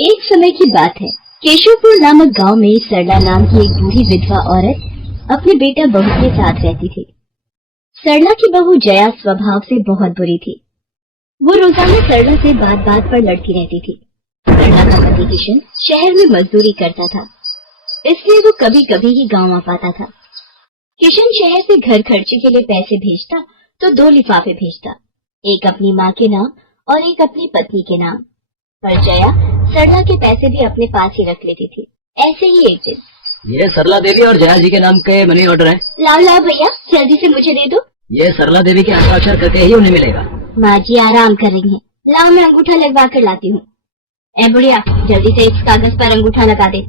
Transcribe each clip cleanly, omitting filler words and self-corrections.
एक समय की बात है। केशवपुर नामक गांव में सरला नाम की एक बूढ़ी विधवा औरत अपने बेटा बहू के साथ रहती थी। सरला की बहू जया स्वभाव से बहुत बुरी थी। वो रोजाना सरला से बात बात पर लड़ती रहती थी। सरला का पति किशन शहर में मजदूरी करता था, इसलिए वो कभी कभी ही गांव आ पाता था। किशन शहर से घर खर्चे के लिए पैसे भेजता तो 2 लिफाफे भेजता, एक अपनी माँ के नाम और एक अपनी पत्नी के नाम। पर जया सरला के पैसे भी अपने पास ही रख लेती थी। ऐसे ही एक दिन, ये सरला देवी और जया जी के नाम के मनी ऑर्डर है। लाओ लाओ भैया, जल्दी से मुझे दे दो। ये सरला देवी के हस्ताक्षर करके ही उन्हें मिलेगा। माँ जी आराम कर रही हैं। लाओ मैं अंगूठा लगवा कर लाती हूँ। ए बुढ़िया, जल्दी से इस कागज पर अंगूठा लगा दे।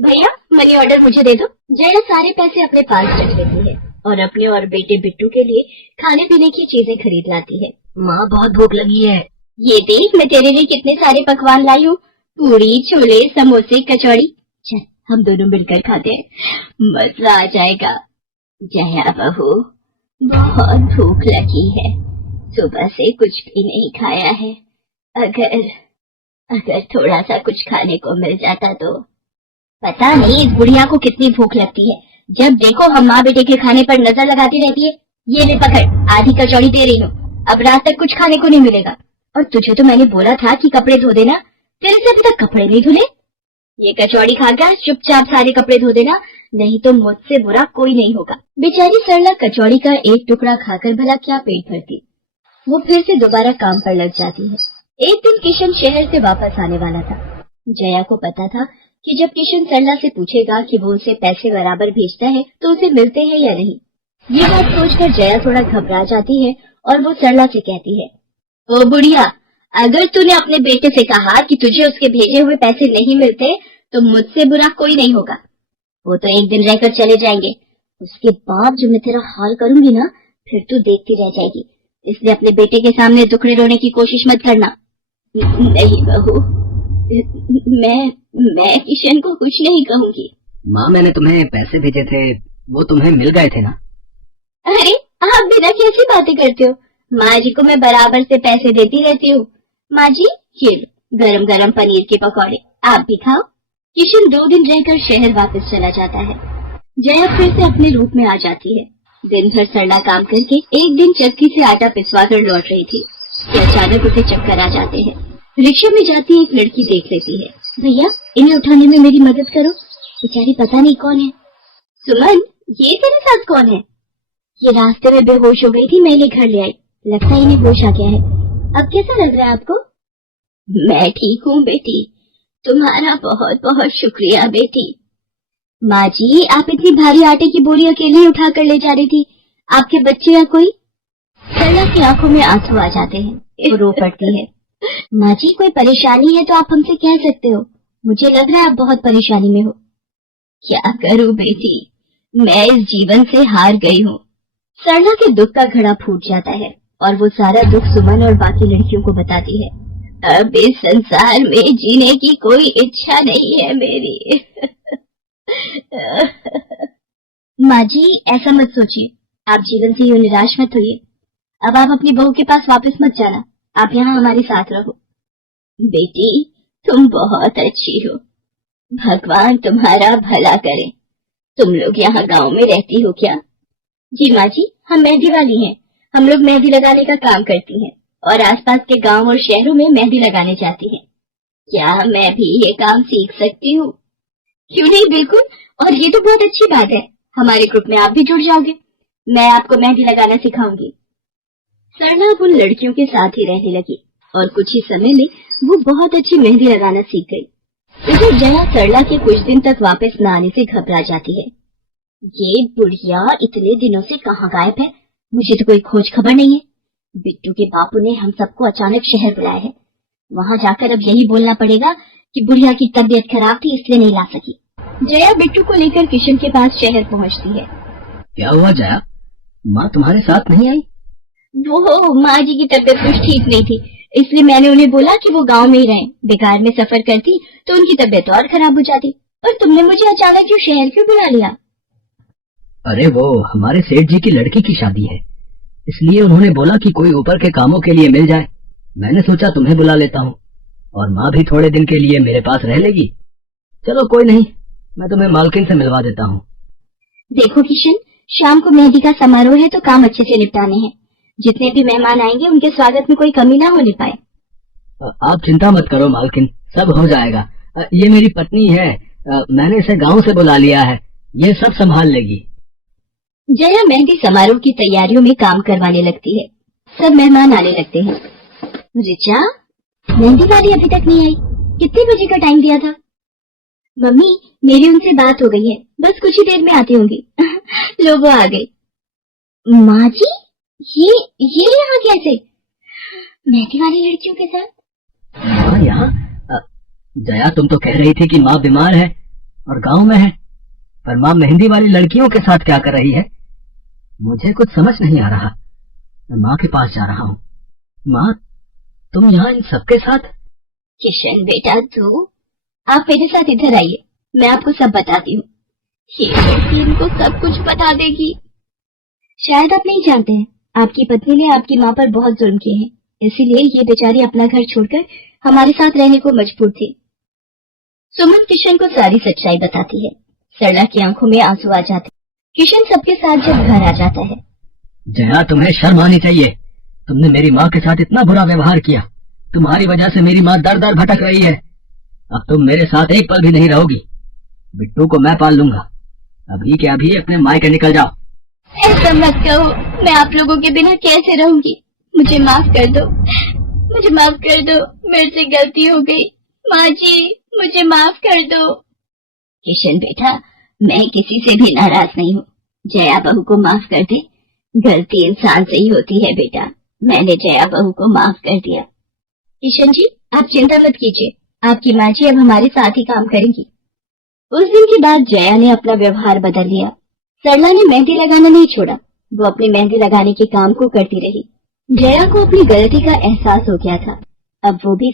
भैया मनी ऑर्डर मुझे दे दो। जया सारे पैसे अपने पास रख लेती है और अपने और बेटे बिट्टू के लिए खाने पीने की चीजें खरीद लाती है। माँ बहुत भूख लगी है। ये देख मैं तेरे लिए कितने सारे पकवान लाई हूँ, पूरी, छोले, समोसे, कचौड़ी। चल हम दोनों मिलकर खाते हैं, मजा आ जाएगा। जया बहू, बहुत भूख लगी है, सुबह से कुछ भी नहीं खाया है। अगर थोड़ा सा कुछ खाने को मिल जाता तो। पता नहीं इस बुढ़िया को कितनी भूख लगती है, जब देखो हम माँ बेटे के खाने पर नजर लगाती रहती है। ये ले पकड़, आधी कचौड़ी दे रही हूँ, अब रात तक कुछ खाने को नहीं मिलेगा। और तुझे तो मैंने बोला था कि कपड़े धो देना, तेरे से अभी तक कपड़े नहीं धुले। ये कचौड़ी खाकर चुपचाप सारे कपड़े धो देना, नहीं तो मुझसे बुरा कोई नहीं होगा। बेचारी सरला कचौड़ी का एक टुकड़ा खाकर भला क्या पेट भरती। वो फिर से दोबारा काम पर लग जाती है। एक दिन किशन शहर से वापस आने वाला था। जया को पता था कि जब किशन सरला से पूछेगा कि वो उसे पैसे बराबर भेजता है तो उसे मिलते हैं या नहीं। ये बात सोचकर जया थोड़ा घबरा जाती है और वो सरला से कहती है, ओ बुढ़िया, अगर तूने अपने बेटे से कहा कि तुझे उसके भेजे हुए पैसे नहीं मिलते तो मुझसे बुरा कोई नहीं होगा। वो तो एक दिन रहकर चले जाएंगे, उसके बाद जो मैं तेरा हाल करूंगी ना, फिर तू देखती रह जाएगी। इसलिए अपने बेटे के सामने दुखड़े रोने की कोशिश मत करना। नहीं बहू, मैं किशन को कुछ नहीं कहूंगी। माँ मैंने तुम्हें पैसे भेजे थे, वो तुम्हें मिल गए थे ना? अरे आप बिना कैसी बातें करते हो, माँ जी को मैं बराबर से पैसे देती रहती हूँ। माँ जी ये गरम गरम पनीर के पकौड़े, आप भी खाओ। किशन 2 दिन रहकर शहर वापस चला जाता है। जया फिर से अपने रूप में आ जाती है। दिन भर सरला काम करके एक दिन चक्की से आटा पिसवा कर लौट रही थी कि अचानक उसे चक्कर आ जाते हैं। रिक्शा में जाती एक लड़की देख लेती है। भैया इन्हें उठाने में मेरी मदद करो, बेचारी पता नहीं कौन है। सुमन, ये तेरे साथ कौन है? ये रास्ते में बेहोश हो गई थी, मैं इन्हें घर ले आई, लगता है इन्हें होश आ गया है। अब कैसा लग रहा है आपको? मैं ठीक हूँ बेटी, तुम्हारा बहुत बहुत शुक्रिया बेटी। माँ जी आप इतनी भारी आटे की बोरी अकेले ही उठा कर ले जा रही थी, आपके बच्चे या कोई? सरला की आंखों में आंसू आ जाते हैं, वो रो पड़ती है। माँ जी कोई परेशानी है तो आप हमसे कह सकते हो, मुझे लग रहा है आप बहुत परेशानी में हो। क्या करूँ बेटी, मैं इस जीवन से हार गई हूँ। सरला के दुख का घड़ा फूट जाता है और वो सारा दुख सुमन और बाकी लड़कियों को बताती है। अब इस संसार में जीने की कोई इच्छा नहीं है मेरी। माँ जी ऐसा मत सोचिए, आप जीवन से यूं निराश मत होइए। अब आप अपनी बहू के पास वापस मत जाना, आप यहाँ हमारे साथ रहो। बेटी तुम बहुत अच्छी हो, भगवान तुम्हारा भला करे। तुम लोग यहाँ गांव में रहती हो क्या? जी माँ जी, हम मेहंदी वाली हैं, हम लोग मेहंदी लगाने का काम करती हैं और आसपास के गांव और शहरों में मेहंदी लगाने जाती हैं। क्या मैं भी ये काम सीख सकती हूँ? क्यों नहीं, बिल्कुल, और ये तो बहुत अच्छी बात है, हमारे ग्रुप में आप भी जुड़ जाओगे, मैं आपको मेहंदी लगाना सिखाऊंगी। सरला उन लड़कियों के साथ ही रहने लगी और कुछ ही समय में वो बहुत अच्छी मेहंदी लगाना सीख गई। इधर जया सरला के कुछ दिन तक वापस न आने से घबरा जाती है। ये बुढ़िया इतने दिनों से कहाँ गायब है, मुझे तो कोई खोज खबर नहीं है। बिट्टू के बापू ने हम सबको अचानक शहर बुलाया है, वहाँ जाकर अब यही बोलना पड़ेगा कि बुढ़िया की तबीयत खराब थी इसलिए नहीं ला सकी। जया बिट्टू को लेकर किशन के पास शहर पहुँचती है। क्या हुआ जया, माँ तुम्हारे साथ नहीं आई? वो माँ जी की तबीयत कुछ ठीक नहीं थी, इसलिए मैंने उन्हें बोला कि वो गांव में ही रहें, बेकार में सफर करती तो उनकी तबीयत और खराब हो जाती। और तुमने मुझे अचानक क्यों शहर क्यों बुला लिया? अरे वो हमारे सेठ जी की लड़की की शादी है, इसलिए उन्होंने बोला कि कोई ऊपर के कामों के लिए मिल जाए। मैंने सोचा तुम्हें बुला लेता हूँ और माँ भी थोड़े दिन के लिए मेरे पास रह लेगी। चलो कोई नहीं, मैं तुम्हें मालकिन से मिलवा देता हूँ। देखो किशन, शाम को मेहंदी का समारोह है तो काम अच्छे से निपटाने हैं। जितने भी मेहमान आएंगे उनके स्वागत में कोई कमी ना होने पाए। आप चिंता मत करो मालकिन, सब हो जाएगा। ये मेरी पत्नी है, मैंने इसे गांव से बुला लिया है, ये सब संभाल लेगी। जया मेहंदी समारोह की तैयारियों में काम करवाने लगती है। सब मेहमान आने लगते हैं। रिचा, मेहंदी वाली अभी तक नहीं आई, कितने बजे का टाइम दिया था? मम्मी, मेरी उनसे बात हो गई है, बस कुछ ही देर में आती होंगी। लो वो आ गई। माँ जी, ये यहाँ कैसे? मेहंदी वाली लड़कियों के साथ? हाँ यहाँ। जया, तुम तो कह रही थी कि माँ बीमार है और गांव में है, पर माँ मेहंदी वाली लड़कियों के साथ क्या कर रही है? मुझे कुछ समझ नहीं आ रहा। मैं माँ के पास जा रहा हूँ। माँ, तुम यहाँ इन सबके साथ? किशन बेटा, तू आप मेरे साथ इधर आइए, मैं आपको सब बताती हूँ। ये लड़की इनको सब कुछ बता देगी। शायद आप नहीं जानते हैं, आपकी पत्नी ने आपकी माँ पर बहुत जुल्म किए हैं, इसीलिए ये बेचारी अपना घर छोड़कर हमारे साथ रहने को मजबूर थी। सुमन किशन को सारी सच्चाई बताती है। सरला की आंखों में आंसू आ जाते। किशन सबके साथ जब घर आ जाता है। जया, तुम्हें शर्म आनी चाहिए। तुमने मेरी माँ के साथ इतना बुरा व्यवहार किया। तुम्हारी वजह से मेरी माँ दर दर भटक रही है। अब तुम मेरे साथ एक पल भी नहीं रहोगी। बिट्टू को मैं पाल लूंगा। अभी के अभी अपने मायके निकल जाओ। ऐसा मत कहो, मैं आप लोगों के बिना कैसे रहूंगी? मुझे माफ कर दो, मुझे माफ कर दो, मेरे से गलती हो गई। माँ जी, मुझे माफ कर दो। किशन बेटा, मैं किसी से भी नाराज नहीं हूँ। जया बहू को माफ कर दे। गलती इंसान से ही होती है बेटा। मैंने जया बहू को माफ कर दिया। किशन जी, आप चिंता मत कीजिए, आपकी माँ जी अब हमारे साथ ही काम करेंगी। उस दिन के बाद जया ने अपना व्यवहार बदल लिया। सरला ने मेहंदी लगाना नहीं छोड़ा, वो अपनी मेहंदी लगाने के काम को करती रही। जया को अपनी गलती का एहसास हो गया था। अब वो भी